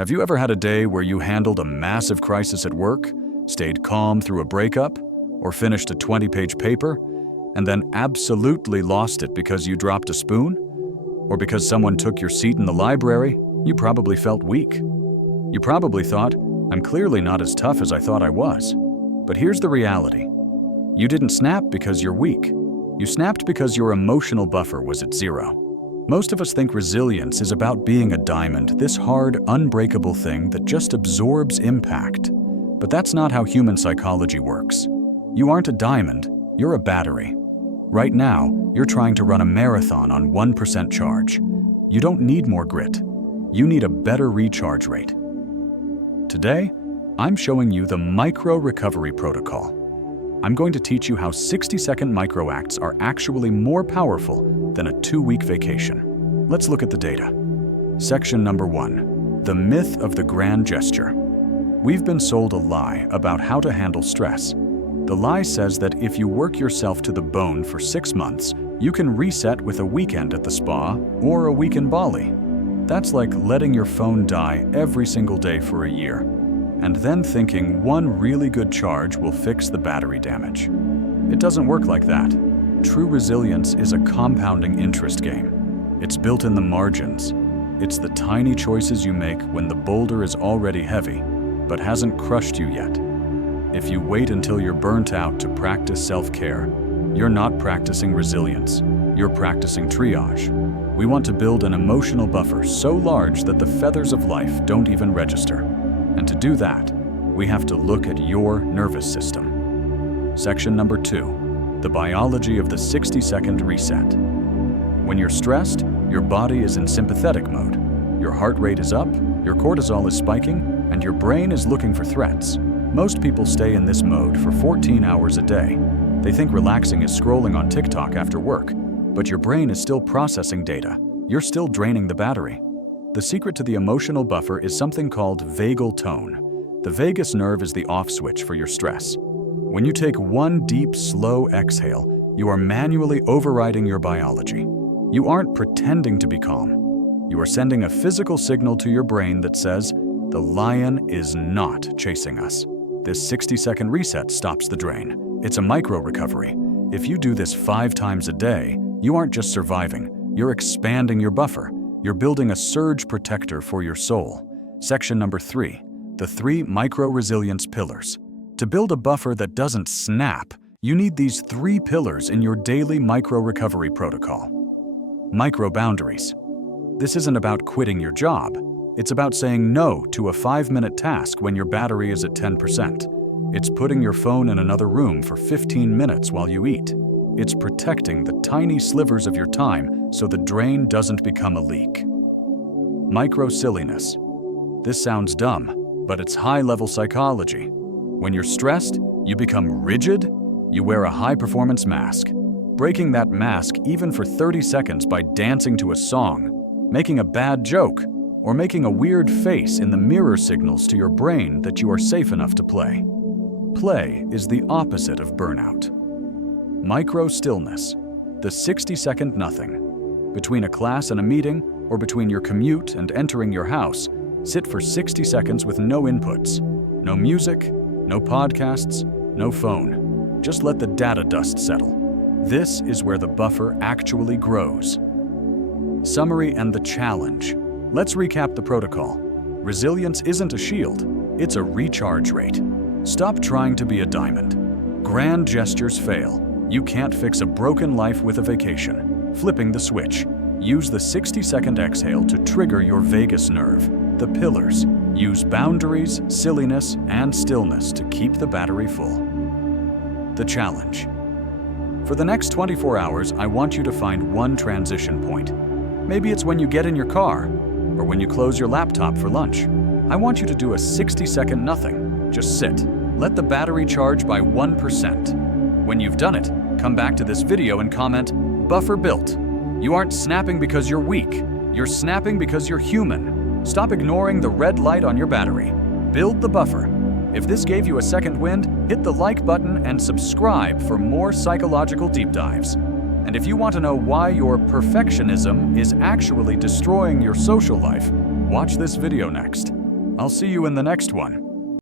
Have you ever had a day where you handled a massive crisis at work, stayed calm through a breakup, or finished a 20-page paper, and then absolutely lost it because you dropped a spoon? Or because someone took your seat in the library? You probably felt weak. You probably thought, I'm clearly not as tough as I thought I was. But here's the reality. You didn't snap because you're weak. You snapped because your emotional buffer was at zero. Most of us think resilience is about being a diamond, this hard, unbreakable thing that just absorbs impact. But that's not how human psychology works. You aren't a diamond, you're a battery. Right now, you're trying to run a marathon on 1% charge. You don't need more grit. You need a better recharge rate. Today, I'm showing you the micro-recovery protocol. I'm going to teach you how 60-second micro-acts are actually more powerful than a 2-week vacation. Let's look at the data. Section number 1, the myth of the grand gesture. We've been sold a lie about how to handle stress. The lie says that if you work yourself to the bone for 6 months, you can reset with a weekend at the spa or a week in Bali. That's like letting your phone die every single day for a year, and then thinking one really good charge will fix the battery damage. It doesn't work like that. True resilience is a compounding interest game. It's built in the margins. It's the tiny choices you make when the boulder is already heavy, but hasn't crushed you yet. If you wait until you're burnt out to practice self-care, you're not practicing resilience. You're practicing triage. We want to build an emotional buffer so large that the feathers of life don't even register. And to do that, we have to look at your nervous system. Section number 2, the biology of the 60-second reset. When you're stressed, your body is in sympathetic mode. Your heart rate is up, your cortisol is spiking, and your brain is looking for threats. Most people stay in this mode for 14 hours a day. They think relaxing is scrolling on TikTok after work, but your brain is still processing data. You're still draining the battery. The secret to the emotional buffer is something called vagal tone. The vagus nerve is the off switch for your stress. When you take one deep, slow exhale, you are manually overriding your biology. You aren't pretending to be calm. You are sending a physical signal to your brain that says, the lion is not chasing us. This 60-second reset stops the drain. It's a micro-recovery. If you do this 5 times a day, you aren't just surviving, you're expanding your buffer. You're building a surge protector for your soul. Section number 3, the 3 micro-resilience pillars. To build a buffer that doesn't snap, you need these 3 pillars in your daily micro-recovery protocol. Micro-boundaries. This isn't about quitting your job. It's about saying no to a 5-minute task when your battery is at 10%. It's putting your phone in another room for 15 minutes while you eat. It's protecting the tiny slivers of your time so the drain doesn't become a leak. Micro-Silliness. This sounds dumb, but it's high-level psychology. When you're stressed, you become rigid. You wear a high-performance mask. Breaking that mask even for 30 seconds by dancing to a song, making a bad joke, or making a weird face in the mirror signals to your brain that you are safe enough to play. Play is the opposite of burnout. Micro-Stillness, the 60-second nothing. Between a class and a meeting, or between your commute and entering your house, sit for 60 seconds with no inputs. No music, no podcasts, no phone. Just let the data dust settle. This is where the buffer actually grows. Summary and the challenge. Let's recap the protocol. Resilience isn't a shield, it's a recharge rate. Stop trying to be a diamond. Grand gestures fail. You can't fix a broken life with a vacation. Flipping the switch. Use the 60-second exhale to trigger your vagus nerve. The pillars. Use boundaries, silliness, and stillness to keep the battery full. The challenge. For the next 24 hours, I want you to find one transition point. Maybe it's when you get in your car, or when you close your laptop for lunch. I want you to do a 60-second nothing. Just sit. Let the battery charge by 1%. When you've done it, come back to this video and comment, "Buffer built." You aren't snapping because you're weak. You're snapping because you're human. Stop ignoring the red light on your battery. Build the buffer. If this gave you a second wind, hit the like button and subscribe for more psychological deep dives. And if you want to know why your perfectionism is actually destroying your social life, watch this video next. I'll see you in the next one.